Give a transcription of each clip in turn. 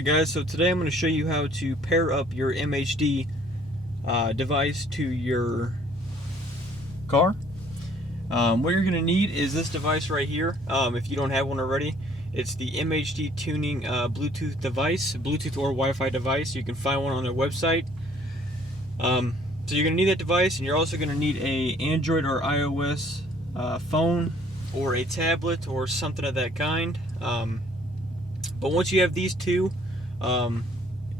Okay guys, so today I'm going to show you how to pair up your MHD device to your car. What you're going to need is this device right here. If you don't have one already, it's the MHD tuning Bluetooth device, Bluetooth or Wi-Fi device. You can find one on their website. So you're going to need that device, and you're also going to need a Android or iOS phone or a tablet or something of that kind. But once you have these two,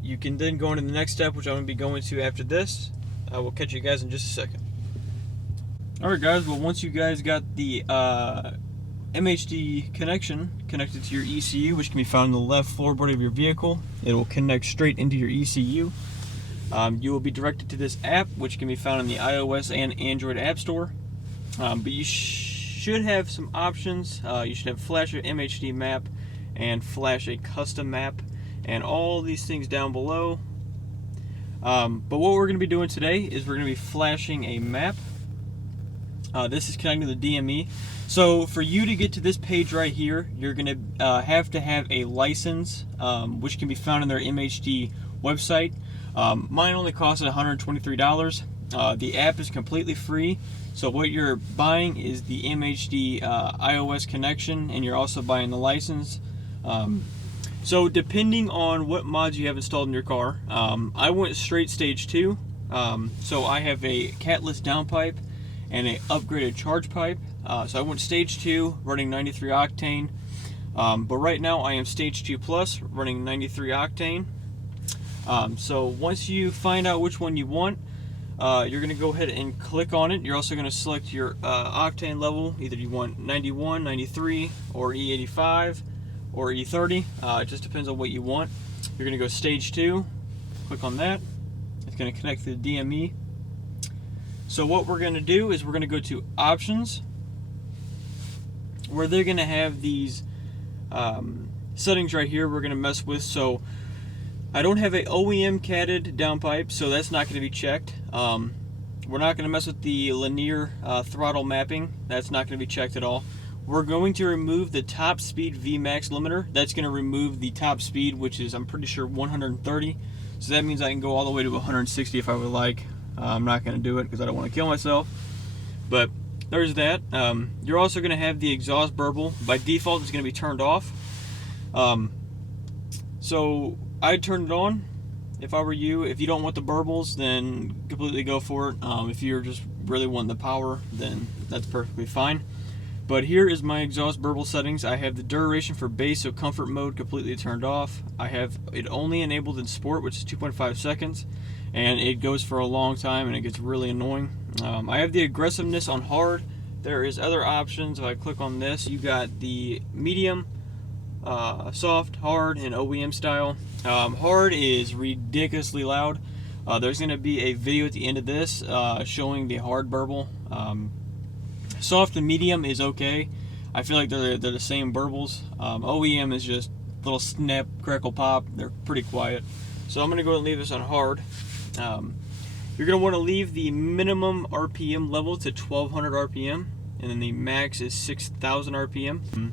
you can then go into the next step, which I'm going to be going to after this. I will catch you guys in just a second. Alright guys, well once you guys got the MHD connection connected to your ECU, which can be found in the left floorboard of your vehicle, it will connect straight into your ECU. You will be directed to this app, which can be found in the iOS and Android App Store. But you should have some options. You should have flash an MHD map and flash a custom map and all these things down below. But what we're going to be doing today is we're going to be flashing a map. This is connecting to the DME. So for you to get to this page right here, you're going to have a license, which can be found in their MHD website. Mine only costed $123. The app is completely free. So what you're buying is the MHD iOS connection, and you're also buying the license. So depending on what mods you have installed in your car, I went straight stage 2. So I have a catless downpipe and a upgraded charge pipe. So I went stage 2 running 93 octane. But right now I am stage 2 plus running 93 octane. So once you find out which one you want, you're going to go ahead and click on it. You're also going to select your octane level. Either you want 91, 93, or E85, or E30. It just depends on what you want. You're going to go stage 2. Click on that. It's going to connect to the DME. So what we're going to do is we're going to go to options, where they're going to have these settings right here we're going to mess with. So I don't have a OEM catted downpipe, so that's not going to be checked. We're not going to mess with the linear throttle mapping. That's not going to be checked at all. We're going to remove the top speed VMAX limiter. That's going to remove the top speed, which is, I'm pretty sure, 130. So that means I can go all the way to 160 if I would like. I'm not going to do it because I don't want to kill myself. But there's that. You're also going to have the exhaust burble. By default, it's going to be turned off. So I'd turn it on if I were you. If you don't want the burbles, then completely go for it. If you're just really wanting the power, then that's perfectly fine. But here is my exhaust burble settings. I have the duration for base, so comfort mode, completely turned off. I have it only enabled in sport, which is 2.5 seconds, and it goes for a long time and it gets really annoying. I have the aggressiveness on hard. There is other options. If I click on this, you got the medium, soft, hard, and OEM style. Hard is ridiculously loud. There's going to be a video at the end of this showing the hard burble. Soft and medium is okay. I feel like they're the same burbles. OEM is just little snap, crackle, pop. They're pretty quiet. So I'm going to go and leave this on hard. You're going to want to leave the minimum RPM level to 1200 RPM, and then the max is 6000 RPM.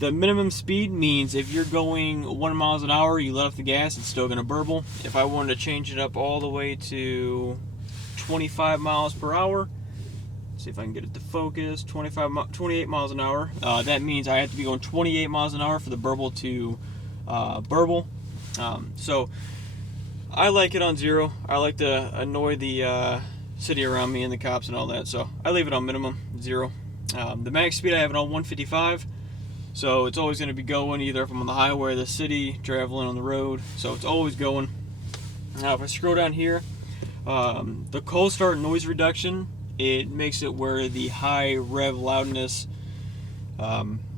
The minimum speed means if you're going 1 mile an hour, you let off the gas, it's still going to burble. If I wanted to change it up all the way to 25 miles per hour, see if I can get it to focus, 28 miles an hour. That means I have to be going 28 miles an hour for the burble to burble. So I like it on 0. I like to annoy the city around me and the cops and all that, so I leave it on minimum, 0. The max speed I have it on 155, so it's always going to be going either if I'm on the highway or the city, traveling on the road, so it's always going. Now if I scroll down here, the cold start noise reduction, it makes it where the high rev loudness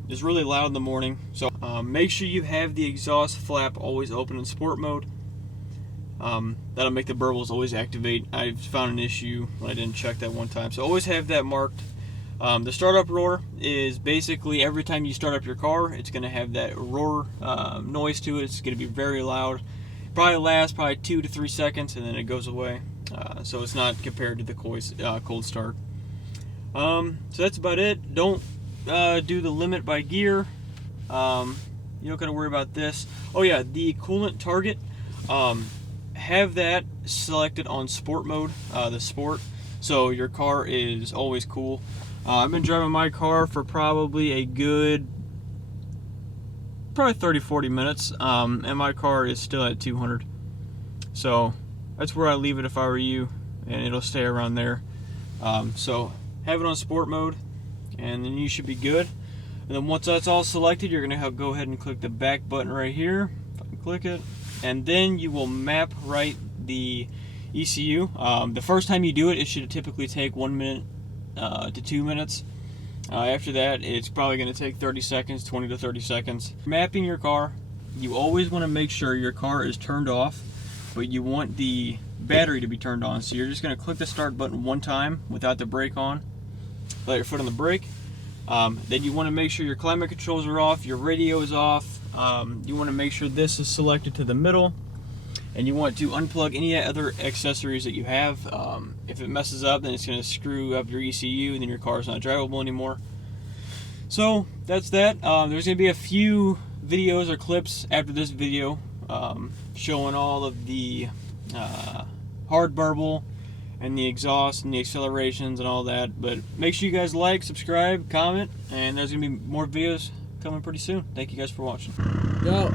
is really loud in the morning. So make sure you have the exhaust flap always open in sport mode. That'll make the burbles always activate. I've found an issue when I didn't check that one time. So always have that marked. The startup roar is basically every time you start up your car, it's going to have that roar noise to it. It's going to be very loud. Probably lasts 2 to 3 seconds and then it goes away. So it's not compared to the cold start. So that's about it. Don't do the limit by gear. You don't got to worry about this. Oh yeah, the coolant target, have that selected on sport mode, the sport, so your car is always cool. I've been driving my car for probably a good 30-40 minutes, and my car is still at 200. So that's where I leave it if I were you, and it'll stay around there. So have it on sport mode, and then you should be good. And then once that's all selected, you're gonna go ahead and click the back button right here. If I can click it, and then you will map right the ECU. The first time you do it, it should typically take 1 minute to 2 minutes. After that, it's probably going to take 30 seconds, 20 to 30 seconds. Mapping your car, you always want to make sure your car is turned off, but you want the battery to be turned on. So you're just going to click the start button one time without the brake on. Let your foot on the brake. Then you want to make sure your climate controls are off, your radio is off. You want to make sure this is selected to the middle. And you want to unplug any other accessories that you have. If it messes up, then it's going to screw up your ECU, and then your car is not drivable anymore. So that's that. There's going to be a few videos or clips after this video showing all of the hard burble and the exhaust and the accelerations and all that. But make sure you guys like, subscribe, comment, and there's going to be more videos coming pretty soon. Thank you guys for watching. Go.